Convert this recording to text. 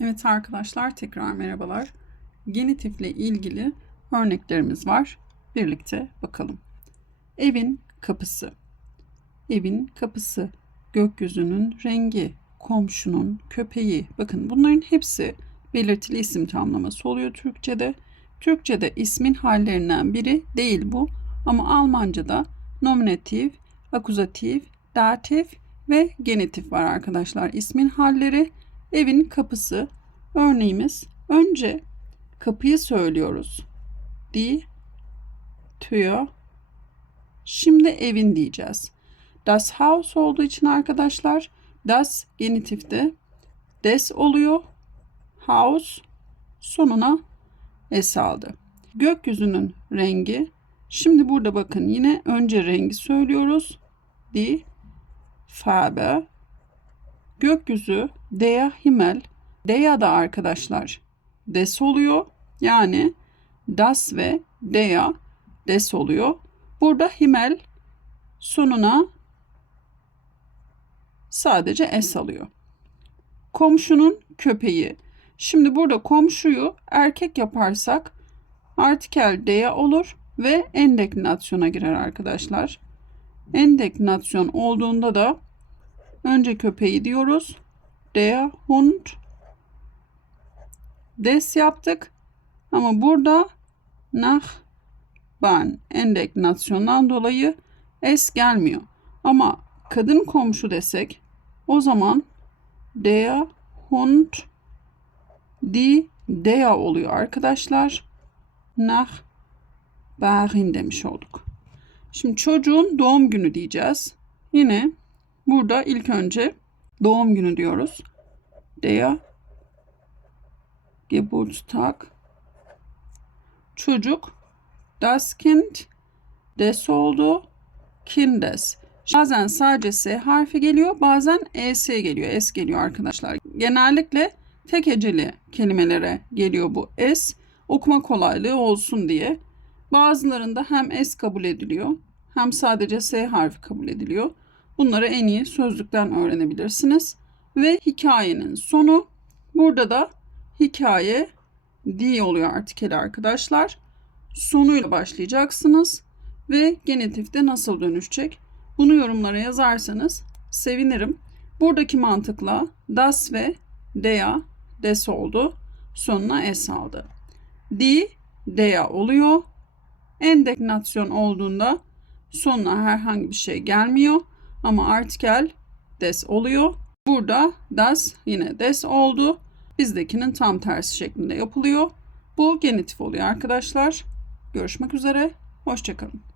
Evet arkadaşlar tekrar merhabalar. Genitifle ilgili örneklerimiz var. Birlikte bakalım. Evin kapısı. Evin kapısı, gökyüzünün rengi, komşunun köpeği. Bakın bunların hepsi belirtili isim tamlaması oluyor Türkçe'de. Türkçe'de ismin hallerinden biri değil bu ama Almanca'da nominatif, akuzatif, datif ve genitif var arkadaşlar. İsmin halleri evin kapısı. Örneğimiz önce kapıyı söylüyoruz. Die Tür. Şimdi evin diyeceğiz. Das Haus olduğu için arkadaşlar das genitifte des oluyor. Haus sonuna s aldı. Gökyüzünün rengi. Şimdi burada bakın yine önce rengi söylüyoruz. Die Farbe. Gökyüzü der Himmel. Der da arkadaşlar des oluyor. Yani das ve der des oluyor. Burada Himmel sonuna sadece s alıyor. Komşunun köpeği. Şimdi burada komşuyu erkek yaparsak artikel d'ye olur ve endeknasyona girer arkadaşlar. Endeknasyon olduğunda da önce köpeği diyoruz. Der Hund des yaptık. Ama burada nach ben endeknasyondan dolayı s gelmiyor. Ama kadın komşu desek o zaman der Hund die der oluyor arkadaşlar. Nach Berlin demiş olduk. Şimdi çocuğun doğum günü diyeceğiz. Yine burada ilk önce doğum günü diyoruz. Der Geburtstag çocuk das Kind des oldu Kindes. Bazen sadece S harfi geliyor, bazen ES geliyor, S geliyor arkadaşlar. Genellikle tek heceli kelimelere geliyor bu S. Okuma kolaylığı olsun diye. Bazılarında hem S kabul ediliyor, hem sadece S harfi kabul ediliyor. Bunları en iyi sözlükten öğrenebilirsiniz. Ve hikayenin sonu. Burada da hikaye D oluyor artikeli arkadaşlar. Sonuyla başlayacaksınız ve genitifte nasıl dönüşecek? Bunu yorumlara yazarsanız sevinirim. Buradaki mantıkla das ve dea des oldu. Sonuna s aldı. Di dea oluyor. Endeknasyon olduğunda sonuna herhangi bir şey gelmiyor. Ama artikel des oluyor. Burada das yine des oldu. Bizdekinin tam tersi şeklinde yapılıyor. Bu genitif oluyor arkadaşlar. Görüşmek üzere. Hoşçakalın.